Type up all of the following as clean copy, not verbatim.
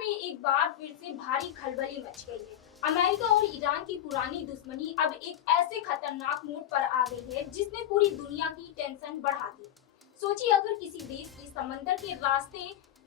में एक बार फिर से भारी खलबली मच गई है। अमेरिका और ईरान की पुरानी दुश्मनी अब एक ऐसे खतरनाक मोड़ पर आ गई है जिसने पूरी दुनिया की टेंशन बढ़ा दी। सोचिए, अगर किसी देश के समंदर के रास्ते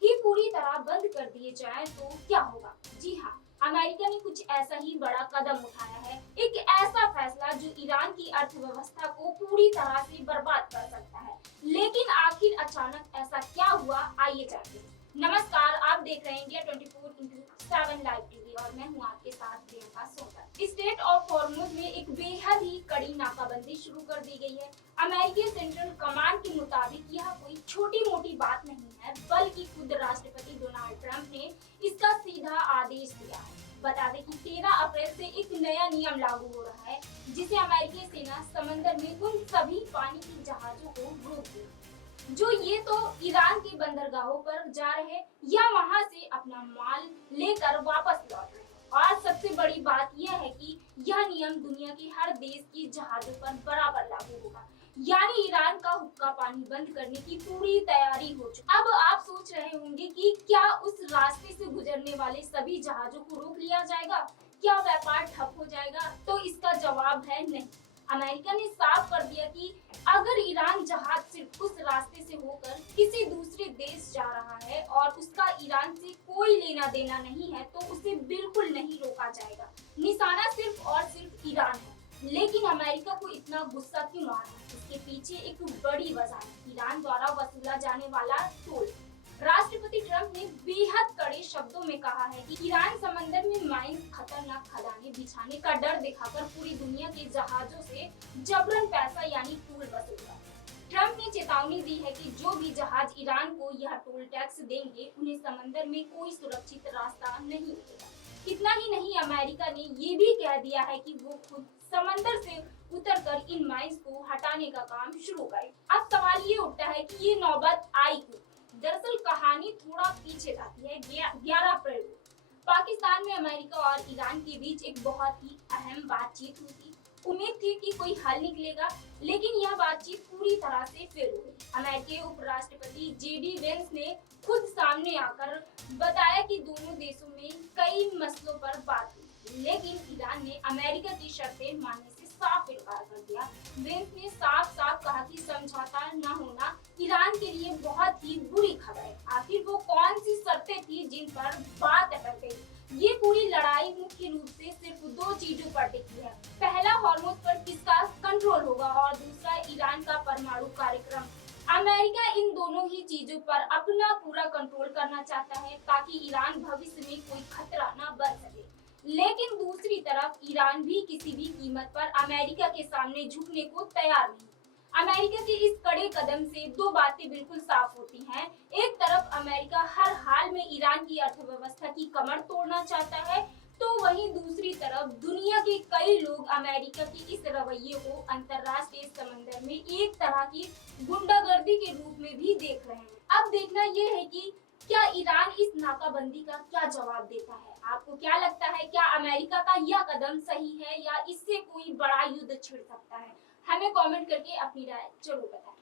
ही पूरी तरह बंद कर दिए जाएं तो क्या होगा। जी हाँ, अमेरिका ने कुछ ऐसा ही बड़ा कदम उठाया है। एक ऐसा फैसला जो ईरान की अर्थव्यवस्था को पूरी तरह से बर्बाद कर सकता है। लेकिन आखिर अचानक ऐसा क्या हुआ, आइए जानते हैं। नमस्कार, आप देख रहे हैं इंडिया 24/7 लाइव टीवी और मैं हूं आपके साथ Priyanka Sonkar. State of Hormuz में एक बेहद ही कड़ी नाकाबंदी शुरू कर दी गई है। अमेरिकी सेंट्रल कमांड के मुताबिक यह कोई छोटी मोटी बात नहीं है, बल्कि खुद राष्ट्रपति डोनाल्ड ट्रंप ने इसका सीधा आदेश दिया है। बता दें कि 13 अप्रैल से एक नया नियम लागू हो रहा है, जिसे अमेरिकी सेना समंदर में उन सभी पानी के जहाजों को रोक देगी जो ये तो ईरान के बंदरगाहों पर जा रहे या वहां से अपना माल लेकर वापस लौट रहे। और सबसे बड़ी बात यह है कि यह नियम दुनिया के हर देश के जहाजों पर बराबर लागू होगा। यानी ईरान का हुक्का पानी बंद करने की पूरी तैयारी हो चुकी। अब आप सोच रहे होंगे कि क्या उस रास्ते से गुजरने वाले सभी जहाजों को रोक लिया जाएगा, क्या व्यापार ठप हो जाएगा? तो इसका जवाब है नहीं। अमेरिका ने साफ कर दिया कि अगर ईरान जहाज सिर्फ उस रास्ते से होकर किसी दूसरे देश जा रहा है और उसका ईरान से कोई लेना देना नहीं है तो उसे बिल्कुल नहीं रोका जाएगा। निशाना सिर्फ और सिर्फ ईरान है। लेकिन अमेरिका को इतना गुस्सा क्यों आ रहा है? इसके पीछे एक बड़ी वजह है ईरान द्वारा वसूला जाने वाला टोल। राष्ट्रपति ट्रंप ने बेहद कड़े शब्दों में कहा है कि ईरान समंदर में माइन खतरनाक खदानें बिछाने का डर दिखाकर पूरी दुनिया के जहाजों से जबरन पैसा यानी टोल वसूलेगा। ट्रंप ने चेतावनी दी है कि जो भी जहाज ईरान को यह टोल टैक्स देंगे उन्हें समंदर में कोई सुरक्षित रास्ता नहीं मिलेगा। इतना ही नहीं, अमेरिका ने ये भी कह दिया है कि वो खुद समंदर से उतरकर इन माइंस को हटाने का काम शुरू करे। अब सवाल ये उठता है कि ये नौबत आई क्यों? दरअसल कहानी थोड़ा पीछे जाती है। 11 अप्रैल को पाकिस्तान में अमेरिका और ईरान के बीच एक बहुत ही अहम बातचीत हुई थी। उम्मीद थी कि कोई हल निकलेगा, लेकिन यह बातचीत पूरी तरह से फेल हो गई। अमेरिकी उपराष्ट्रपति जेडी वेंस ने खुद सामने आकर बताया कि दोनों देशों में कई मसलों पर बात हुई, लेकिन ईरान ने अमेरिका की शर्तें मानने से साफ इनकार कर दिया। वेंस ने साफ साफ कहा कि समझौता न होना ईरान के लिए बहुत ही बुरी खबर है। आखिर वो कौन सी शर्तें थी जिन पर बात अटक गई? ये पूरी लड़ाई मुख्य रूप से सिर्फ दो चीजों पर टिकी है। पहला, हॉर्मुज पर किसका कंट्रोल होगा और दूसरा, ईरान का परमाणु कार्यक्रम। अमेरिका इन दोनों ही चीजों पर अपना पूरा कंट्रोल करना चाहता है ताकि ईरान भविष्य में कोई खतरा न बन सके। लेकिन दूसरी तरफ ईरान भी किसी भी कीमत पर अमेरिका के सामने झुकने को तैयार नहीं। अमेरिका के इस कड़े कदम से दो बातें बिल्कुल साफ होती हैं। एक तरफ अमेरिका हर हाल में ईरान की अर्थव्यवस्था की कमर तोड़ना चाहता है, तो वहीं दूसरी तरफ दुनिया के कई लोग अमेरिका के इस रवैये को अंतर्राष्ट्रीय समंदर में एक तरह की गुंडागर्दी के रूप में भी देख रहे हैं। अब देखना यह है कि क्या ईरान इस नाकाबंदी का क्या जवाब देता है। आपको क्या लगता है, क्या अमेरिका का यह कदम सही है या इससे कोई बड़ा युद्ध छिड़ सकता है? हमें कमेंट करके अपनी राय जरूर बताएं।